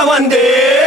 당한대